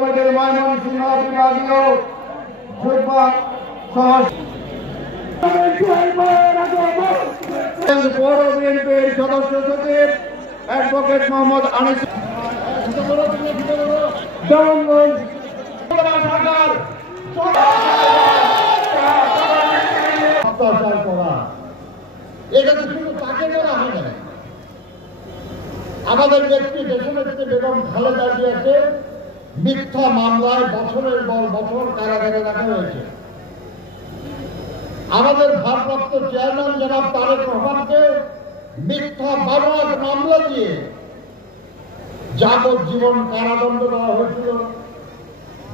ময়মনসিংহ বিভাগীয় যুগ্ম পৌর বিএনপির সদস্য সচিব অ্যাডভোকেট মোহাম্মদ আনিস এটা তো শুধু তাকে করা হয় না, আমাদের ব্যক্তি দেশনেত্রী বেগম খালেদা জিয়াকে মিথ্যা মামলায় বছরের পর বছর কারাগারে রাখা হয়েছে। আমাদের ভারপ্রাপ্ত চেয়ারম্যান জনাব তারেক রহমানকে মিথ্যা বানোয়াট মামলা দিয়ে যাবজ্জীবন কারাদণ্ড দেওয়া হয়েছিল,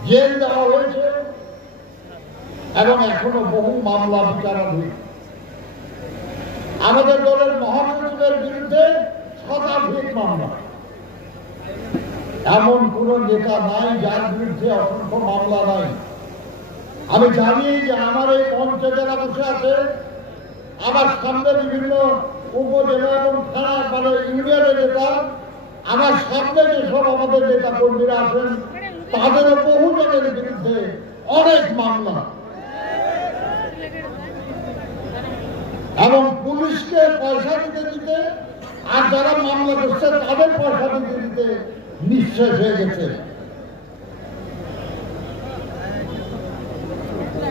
জেল দেওয়া হয়েছে এবং এখনো বহু মামলা বিচারাধীন। আমাদের দলের মহাসচিবের বিরুদ্ধে শতাধিক মামলা। এমন কোন নেতা নাই যার বিরুদ্ধে অসংখ্য মামলা নাই। আমি জানি যে আমার এই মঞ্চে যারা বসে আছে, আমার সামনে বিভিন্ন উপজেলা এবং থানা মানে ইউনিয়নের নেতা, আমার সামনে যেসব আমাদের নেতা কর্মীরা আছেন তাদেরও বহুজনের বিরুদ্ধে অনেক মামলা এবং পুলিশকে পয়সা দিতে দিতে আর যারা মামলা করছে তাদের পয়সা দিতে দিতে নিঃশেষ হয়ে গেছে।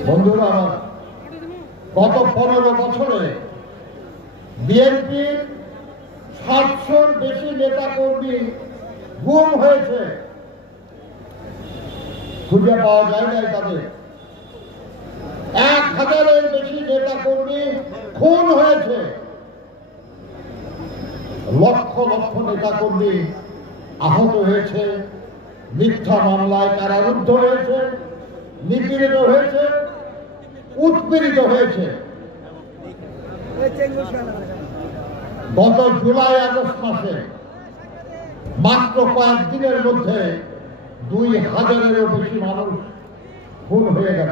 বন্ধুরা আমার, গত 15 বছরে বিএনপির 700-র বেশি নেতা কর্মী গুম হয়েছে, খুঁজে পাওয়া যায় নাই তাদের। 1000-এর বেশি নেতা কর্মী খুন হয়েছে, লক্ষ লক্ষ নেতা কর্মী আহত হয়েছে, মিথ্যা মামলায় কারারুদ্ধ হয়েছে, নিপীড়িত হয়েছে, উৎপীড়িত হয়েছে। গত জুলাই আগস্ট মাসে মাত্র কয়েকদিনের মধ্যে 2000-এরও বেশি মানুষ খুন হয়ে গেল।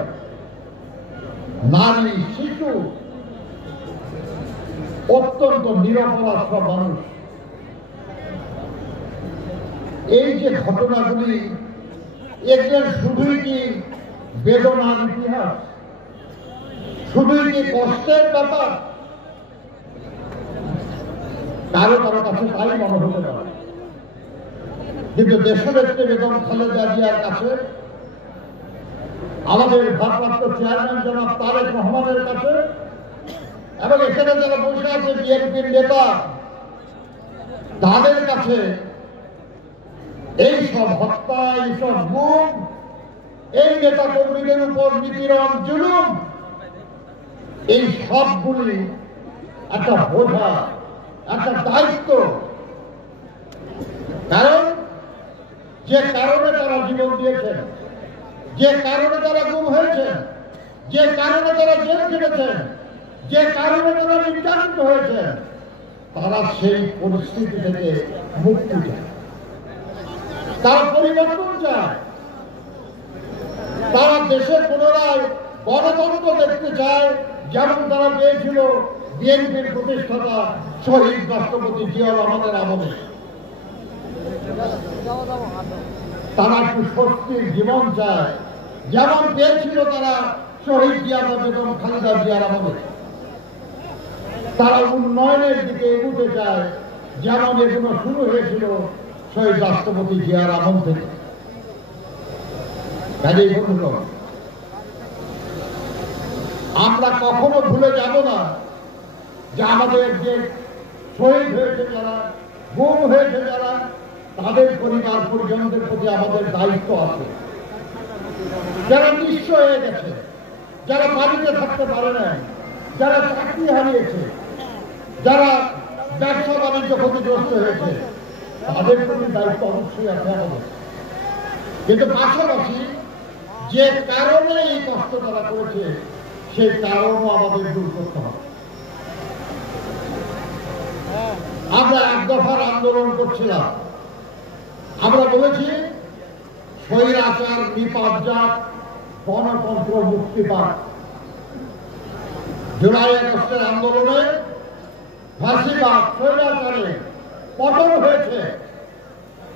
নারী, শিশু, অত্যন্ত নিরপরাধ সব মানুষ। এই যে ঘটনাগুলি, এগুলো শুধুই কি বেদনার ইতিহাস, শুধুই কি কষ্টের ব্যাপার? কারো কারো কাছে তাই মনে হতে পারে, কিন্তু দেশনেত্রী বেগম খালেদা জিয়ার কাছে, আমাদের ভারপ্রাপ্ত চেয়ারম্যান জনাব তারেক রহমানের কাছে এবং এখানে যারা বসে আছে বিএনপির নেতা, তাদের কাছে এইসব হত্যা, এইসব গুম, এই নেতা কর্মীদের উপর নিপীড়ন, জুলুম, এই সবগুলি একটা বোঝা, একটা দায়িত্ব। কারণ যে কারণে তারা জীবন দিয়েছেন, যে কারণে তারা গুম হয়েছেন, যে কারণে তারা জেল খেটেছেন, যে কারণে তারা নির্যাতিত হয়েছেন, তারা সেই পরিস্থিতি থেকে মুক্তি চায়, তারা পরিবর্তন চায়, তারা দেশে পুনরায় গণতন্ত্র দেখতে চায়, যেমন তারা পেয়েছিল বিএনপির প্রতিষ্ঠাতা শহীদ রাষ্ট্রপতি জিয়া রহমানের আমলে। তারা একটু স্বস্তির জীবন চায়, যেমন পেয়েছিল তারা শহীদ জিয়া বেগম খালেদা জিয়ার আমলে। তারা উন্নয়নের দিকে এগুতে চায়, যেমন এগুলো শুরু হয়েছিল শহীদ রাষ্ট্রপতি জিয়ার আমল থেকে। কাজেই বন্ধুগণ, আমরা কখনো ভুলে যাব না যে আমাদের যে শহীদ হয়েছে যারা, গুম হয়েছে যারা, তাদের পরিবার পরিজনদের প্রতি আমাদের দায়িত্ব আছে। যারা নিঃস্ব হয়ে গেছে, যারা বাড়িতে থাকতে পারে না, যারা চাকরি হারিয়েছে, যারা ব্যবসা বাণিজ্য ক্ষতিগ্রস্ত হয়েছে, তাদের প্রতি দায়িত্ব অবশ্যই আছে আমাদের। কিন্তু পাশাপাশি যে কারণে এই কষ্ট তারা করেছে, সেই কারণও আমাদের দূর করতে হবে। আমরা 1 দফার আন্দোলন করছিলাম, আমরা বলেছি স্বৈরাচার নিপাত যাক, গণতন্ত্র মুক্তি পাক। জুলাই আগস্টের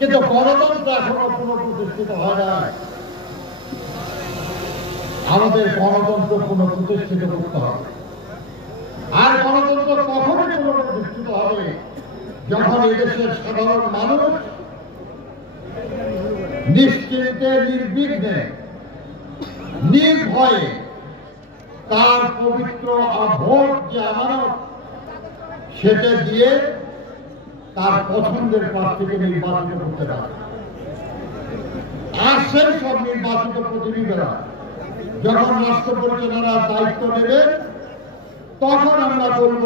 কিন্তু গণতন্ত্র এখনো পুনঃপ্রতিষ্ঠিত হয় না। আমাদের গণতন্ত্র পুনঃপ্রতিষ্ঠিত করতে হবে। আর গণতন্ত্র কখনই পুনঃপ্রতিষ্ঠিত হবে যখন এদেশের সাধারণ মানুষ নিশ্চিন্তে, নির্বিঘ্নে, নির্ভয়ে তার পবিত্র ভোট যে আমানত সেটা দিয়ে তার পছন্দের প্রার্থীকে নির্বাচিত করতে পারে। আর সেই সব নির্বাচিত প্রতিনিধিরা যখন রাষ্ট্র পরিচালনার দায়িত্ব নেবেন তখন আমরা বলব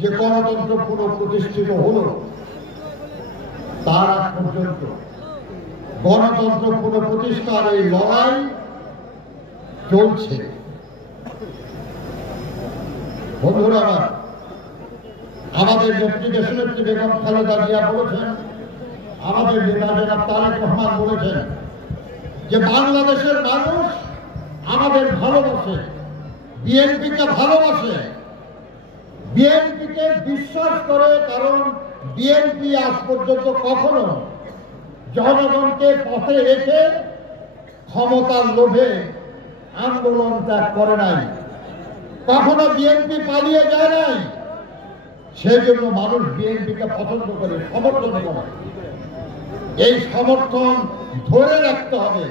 যে গণতন্ত্র পুনঃপ্রতিষ্ঠিত হলো। তার আগ পর্যন্ত গণতন্ত্র পুনঃপ্রতিষ্ঠার এই লড়াই চলছে। বন্ধুরা, আমাদের নেত্রী দেশনেত্রী বেগম খালেদা জিয়া বলেছেন, আমাদের নেতা জনাব তারেক রহমান বলেছেন যে বাংলাদেশের মানুষ আমাদের ভালোবাসে, বিএনপিকে ভালোবাসে, বিএনপিকে বিশ্বাস করে, কারণ বিএনপি আজ পর্যন্ত কখনো জনগণকে পথে রেখে ক্ষমতার লোভে আন্দোলন ত্যাগ করে নাই, কখনো বিএনপি পালিয়ে যায় নাই। সেই জন্য মানুষ বিএনপিকে পছন্দ করে, সমর্থন করে। এই সমর্থন ধরে রাখতে হবে,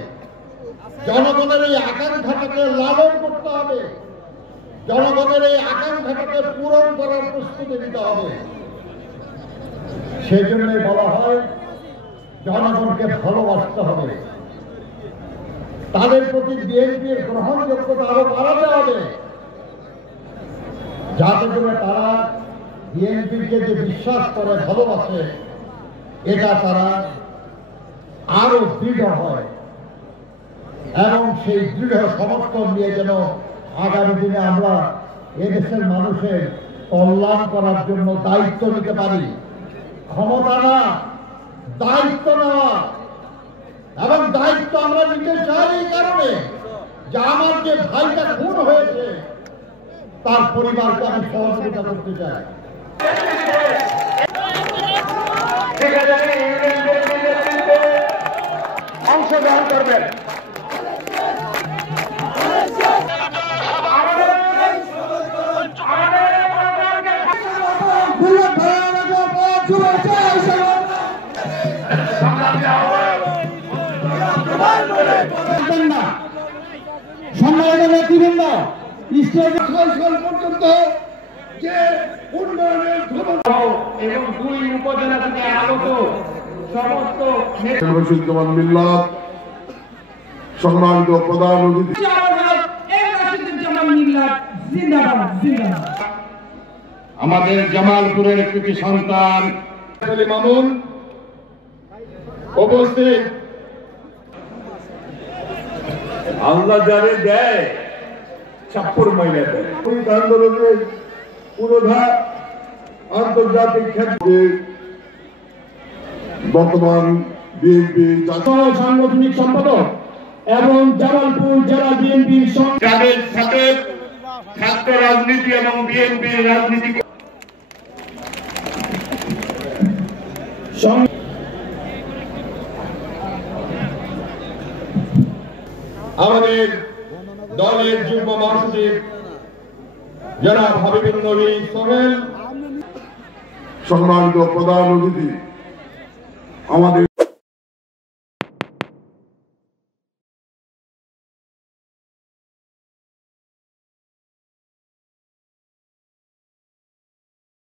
জনগণের এই আকাঙ্ক্ষাটাকে লালন করতে হবে, জনগণের এই আকাঙ্ক্ষাটাকে পূরণ করার প্রস্তুতি নিতে হবে। সেই জন্যই বলা হয় জনগণকে ভালোবাসতে হবে, তাদের প্রতি বিএনপির গ্রহণযোগ্যতা আরো বাড়াতে হবে, যাতে করে তারা বিএনপিকে যে বিশ্বাস করে, ভালোবাসে, এটা তারা আরো দৃঢ় হয় এবং সেই দৃঢ় সমর্থন নিয়ে যেন আগামী দিনে আমরা এদেশের মানুষের কল্যাণ করার জন্য দায়িত্ব নিতে পারি। ক্ষমতা না, দায়িত্ব নেওয়া। এবং দায়িত্ব আমরা নিতে চাই এই কারণে যে আমার যে ভাইটা খুন হয়েছে তার পরিবারকে আমি সহযোগিতা করতে চাই। অংশগ্রহণ করবেন। সম্মানিত নেতৃবৃন্দ, পর্যন্ত যে উন্নয়নের এবং 2 উপজেলা থেকে আগত সমস্ত মিল্লাত, সম্মানিত প্রধান অতিথি, আমাদের জামালপুরের কৃতি সন্তান মামুন উপস্থিত। আল্লাহ যারে দেয় ছাপ্পর মাইনে দেয়। আন্দোলনের পুরোধা আন্তর্জাতিক ক্ষেত্রে বর্তমান বিএনপি সাংগঠনিক সম্পাদক এবং জামালপুর জেলা বিএনপির যাদের সাথে ছাত্র রাজনীতি এবং বিএনপির রাজনীতি আমাদের দলের যুগ্ম মহাসচিব জনাব হাবিবুন নবী সোহেল, সম্মানিত প্রধান অতিথি, আমাদের